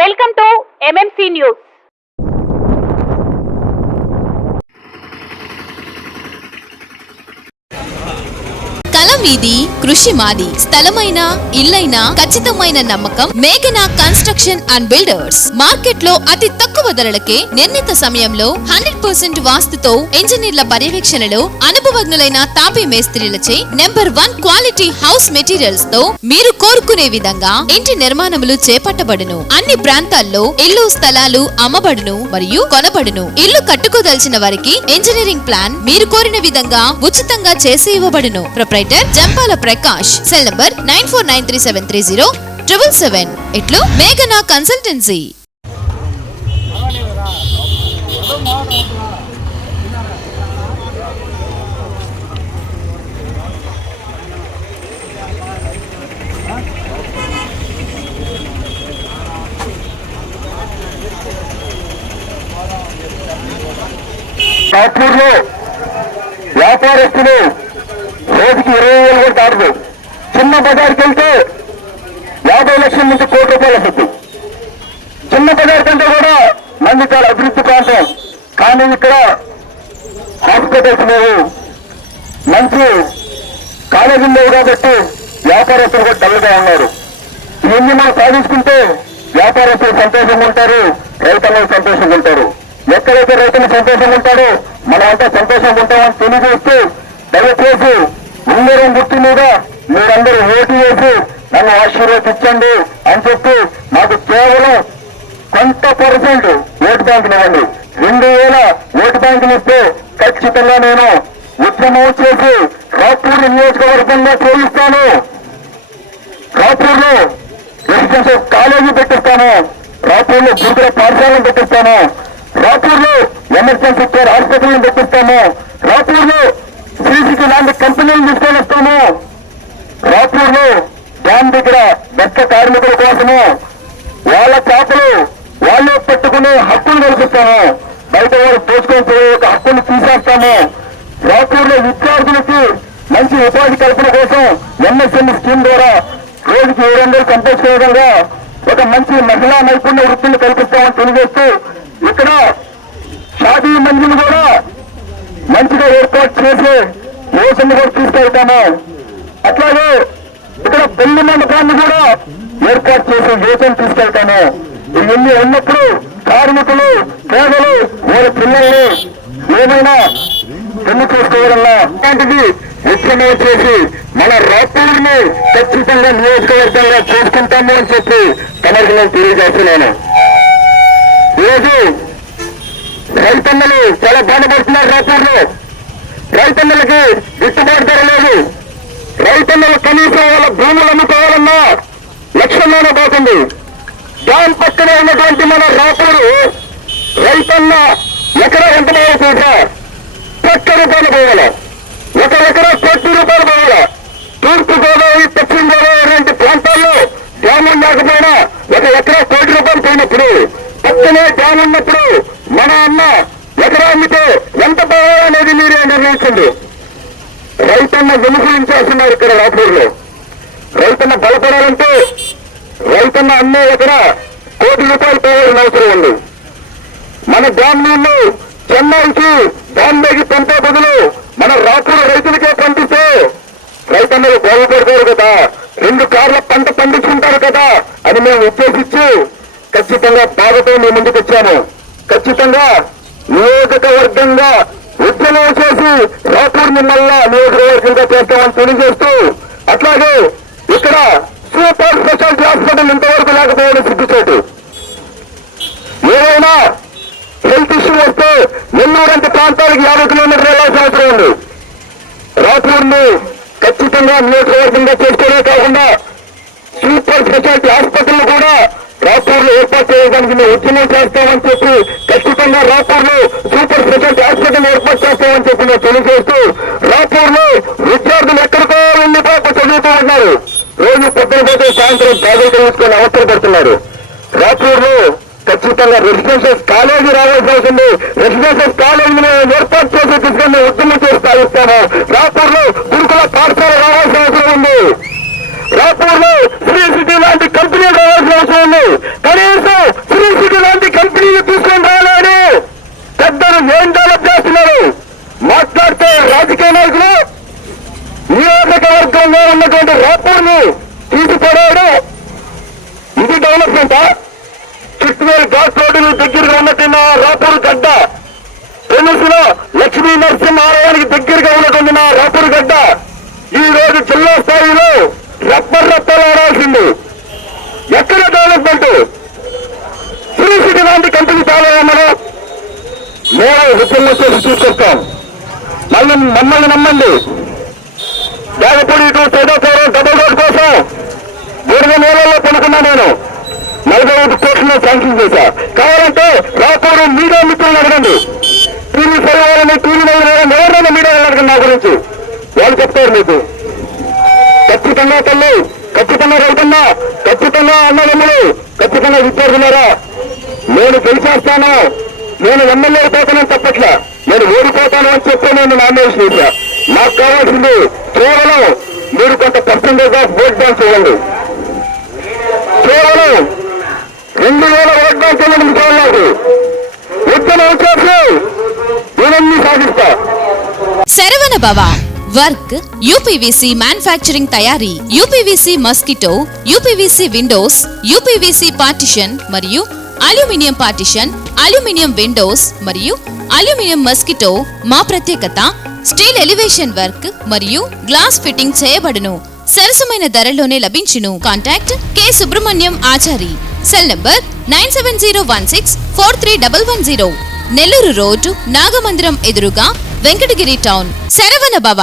Welcome to MMC news. మీది కృషి మాది. స్థలమైన ఇల్లైనా ఖచ్చితమైన నమ్మకం మేఘనా కన్స్ట్రక్షన్ అండ్ బిల్డర్స్. మార్కెట్ లో అతి తక్కువ ధరలకే నిర్ణీత సమయంలో 100% వాస్తుతో ఇంజనీర్ల పర్యవేక్షణలో అనుభవజ్ఞులైన తాపీ మేస్త్రీలచే నెంబర్ 1 క్వాలిటీ హౌస్ మెటీరియల్స్ తో మీరు కోరుకునే విధంగా ఇంటి నిర్మాణములు చేపట్టబడును. అన్ని ప్రాంతాల్లో ఇల్లు స్థలాలు అమ్మబడును మరియు కొనబడును. ఇల్లు కట్టుకోదలిచిన వారికి ఇంజనీరింగ్ ప్లాన్ మీరు కోరిన విధంగా ఉచితంగా చేసి ఇవ్వబడును. Proprietor Jampala Prakash. Cell number 9493307777. ఇట్లు మేఘనా కన్సల్టెన్సీ. షాపూర్లో వ్యాపారస్తులు రోజుకి 20,000 కూడా దాటదు. చిన్న బజార్కి వెళ్తే 50 లక్షల నుంచి ₹1 కోటి వస్తుంది. చిన్న బజార్ కంటే కూడా మంది చాలా అభివృద్ధి ప్రాంతం. కానీ ఇక్కడ హాస్పిటల్స్ లేవు, మంచి కాలేజీలు లేవు కాబట్టి వ్యాపారస్తులు కూడా డల్గా ఉన్నారు. ఇవన్నీ మనం సాధించుకుంటే వ్యాపారస్తులు సంతోషంగా ఉంటారు, రైతులు సంతోషంగా ఉంటారు. ఎక్కడైతే రైతులు సంతోషంగా ఉంటారో మనం అంతా సంతోషంగా ఉంటామని తెలియజేస్తూ దయచేసి అందరం గుర్తు మీద మీరందరూ ఓటు వేసి నన్ను ఆశీర్వదించండి అని చెప్పి నాకు కేవలం కొంత % ఓటు బ్యాంకులు ఇవ్వండి. 2,000 ఓటు బ్యాంకులు ఇస్తే ఖచ్చితంగా నేను ఉద్యమం చేసి రాపూర్ నియోజకవర్గంగా చేయిస్తాను. రాపూర్లో రెసిడెన్షియల్ కాలేజీ పెట్టిస్తాను, రాపూర్లో గురుకుల పాఠశాలను పెట్టిస్తాను, రాపూర్లో ఎమర్జెన్సీ కేర్ హాస్పిటల్ని పెట్టిస్తాము, రాపూర్లో సీసీకి లాంటి కంపెనీలు తీసుకొని వస్తాము, రాపూర్లో డ్యామ్ దగ్గర బెక్క కార్మికుల కోసము వాళ్ళ చేపలు వాళ్ళే పెట్టుకునే హక్కులు కల్పిస్తాము, బయట వారు దోచుకొని పోయే ఒక హక్కును తీసేస్తాము. రాపూర్లో విద్యార్థులకి మంచి ఉపాధి కల్పన కోసం ఎంఎస్ఎంఈ స్కీమ్ ద్వారా రోజుకి 700 సంపాదించే విధంగా ఒక మంచి మహిళా నైపుణ్య వృత్తిని కల్పిస్తామని తెలియజేస్తూ ఇక్కడ షాదీ మందిని కూడా మంచిగా ఏర్పాటు చేసి యోజన కూడా తీసుకెళ్తాము. అట్లాగే ఇక్కడ పెళ్లి మండపాన్ని కూడా ఏర్పాటు చేసి యోజన తీసుకెళ్తాను. ఇవన్నీ ఉన్నప్పుడు కార్మికులు పేదలు వాళ్ళ పిల్లల్ని ఏమైనా పెళ్లి చేసుకోవాలన్నా అలాంటిది ఉద్యమం చేసి మన రాపూర్ని ఖచ్చితంగా నియోజకవర్గంగా చేసుకుంటాము అని చెప్పి తమకు నేను తెలియజేస్తున్నాను. ఈరోజు రైతన్నలు చాలా బాధపడుతున్నారు. రాపూర్లో రైతన్నలకి గిట్టుబాటు ధర లేదు. రైతన్నలు కనీసం వాళ్ళ భూములు అమ్ముకోవాలన్నా లక్షల్లోనే పోతుంది. దాని పక్కనే ఉన్నటువంటి మన రాపూరు రైతన్న ఎకరా ఎంత పోవాల్సిందా? ₹1,00,000 పోవాల, ఒక ఎకరా ₹1,00,000 పోవాల. తూర్పు గోదావరి, పశ్చిమ గోదావరి లాంటి ప్రాంతాల్లో డ్యాములు లేకపోయినా ఒక ఎకరా ₹1,00,000 పోయినప్పుడు పక్కనే డ్యామ్ ఉన్నప్పుడు మన అన్న ఎకరా అమ్మితే ఎంత పోవాలనేది మీరే నిర్ణయించండి. రైతన్న విమర్శించేస్తున్నారు ఇక్కడ రాపూర్లో. రైతన్న బలపడాలంటే రైతన్న అమ్మే ఎకరా ₹1,00,000 పోవాల్సిన అవసరం ఉంది. మన డ్యామ్ నీళ్లు చెన్నైకి బాంబేకి పంపే బదులు మన రాపూర్ రైతులకే పంపిస్తే రైతన్నలు బాగుపడతారు కదా, 2 కార్ల పంట పండించుకుంటారు కదా అని మేము ఉద్దేశించి ఖచ్చితంగా బాధతో మీ ముందుకు వచ్చాము. ఖచ్చితంగా నియోజకవర్గంగా ఉద్యమం చేసి రాపూర్ని మళ్ళా నియోజకవర్గంగా చేస్తామని తెలియజేస్తూ అట్లాగే ఇక్కడ సూపర్ స్పెషాలిటీ హాస్పిటల్ ఇంతవరకు లేకపోవడం సిగ్గుచేటు. ఏదైనా హెల్త్ ఇష్యూ వస్తే నెల్లూరంటి ప్రాంతాలకు 50 కిలోమీటర్లు వెళ్ళాల్సిన అవసరం ఉంది. రాపూర్ని ఖచ్చితంగా నియోజకవర్గంగా చేసుకోవడమే కాకుండా సూపర్ స్పెషాలిటీ హాస్పిటల్ కూడా రాపూర్లో ఏర్పాటు చేయడానికి మేము ఉద్యమం చేస్తామని చెప్పి ఖచ్చితంగా రాపూర్లో సూపర్ స్పెషాలిటీ హాస్పిటల్ ఏర్పాటు చేస్తామని చెప్పి మేము తెలియజేస్తూ రాపూర్లో విద్యార్థులు ఎక్కడికో వెళ్ళిపోక చదువుతూ ఉన్నారు. రోజు పొద్దున పోతే సాయంత్రం బ్యాగులు తెలుసుకొని అవసరపడుతున్నారు. రాపూర్లో ఖచ్చితంగా రెసిడెన్షియల్ కాలేజీ రావాల్సి అవుతుంది. రెసిడెన్షియల్ కాలేజీని ఏర్పాటు చేసి తీసుకొని ఉద్యమం చేసి సాగిస్తాము. రాపూర్లో గురుకుల పాఠశాల రావాల్సిన అవసరం ఉంది. రాపూర్లో శ్రీ సిటీ లాంటి కంపెనీలు రావాల్సిన అవసరం ఉంది. కనీసం శ్రీశక్తి లాంటి కంపెనీలు తీసుకొని రాలేని పెద్దలు ఏం డెవలప్ చేస్తున్నారు మాట్లాడితే రాజకీయ నాయకులు నియోజకవర్గంలో ఉన్నటువంటి రాపూర్ని తీసిపడేయడం ఇది డెవలప్మెంటా? చిట్వేలు ఘాట్ రోడ్డులు దగ్గరగా ఉన్నట్టున్న రాపూర్ గడ్డ, పెనుసులో లక్ష్మీ నరసింహ ఆలయానికి దగ్గరగా ఉన్నటువంటి నా రాపూర్ గడ్డ ఈ రోజు జిల్లా స్థాయిలో రప్పలాడాల్సింది. ఎక్కడ డెవలప్మెంట్? శ్రీశక్తి లాంటి కంపెనీ చాలా మనం ఉద్యమం చేసి తీసుకొస్తాం. మమ్మల్ని నమ్మండి. దాగపూడి ఇటు సైదాపురం డబుల్ రోడ్ కోసం 2 నెలల్లో కొనుక్కున్నా. నేను 45 కోట్లను శాంక్షన్ చేశా. కావాలంటే రాపూరు మీడియా మిత్రులు అడగండి. టీవీ సరివాళ్ళని టీవీ ఎవరైనా మీడియా అడగండి నా గురించి, వాళ్ళు చెప్తారు మీకు. ఖచ్చితంగా తల్లి, ఖచ్చితంగా రైతన్నా, ఖచ్చితంగా అన్నదమ్ములు, ఖచ్చితంగా విద్యార్థులారా, నేను గెలిచేస్తాను, నేను ఎమ్మెల్యే అయిపోతానని చెప్పట్లా, నేను ఓడిపోతాను అని చెప్పి నేను నామినేషన్ చేశా. నాకు కావాల్సింది కేవలం మీరు కొంత పర్సెంటేజ్ ఆఫ్ ఓట్ బ్యాంక్ చేయండి. కేవలం 2000 ఓట్ బ్యాంక్ చేయడానికి చూడలేదు. ఉద్యమం చేసి నేనన్నీ సాధిస్తా. శరవణ భవ వర్క్ యూపీవీసీ మ్యానుఫ్యాక్చరింగ్ తయారీ, UPVC mosquito, UPVC Windows, UPVC partition మరియు అల్యూమినియం పార్టిషన్, అల్యూమినియం విండోస్ మరియు అల్యూమినియం మస్కిటో. మా ప్రత్యేకత స్టీల్ ఎలివేషన్ వర్క్ మరియు గ్లాస్ ఫిట్టింగ్ చేయబడును. సరసమైన ధరలోనే లభించును. Contact K Subrahmanyam Achari. Cell number 9701643110. Nellore road Nagamandiram ఎదురుగా వెంకటగిరి టౌన్. శరవణ భవ.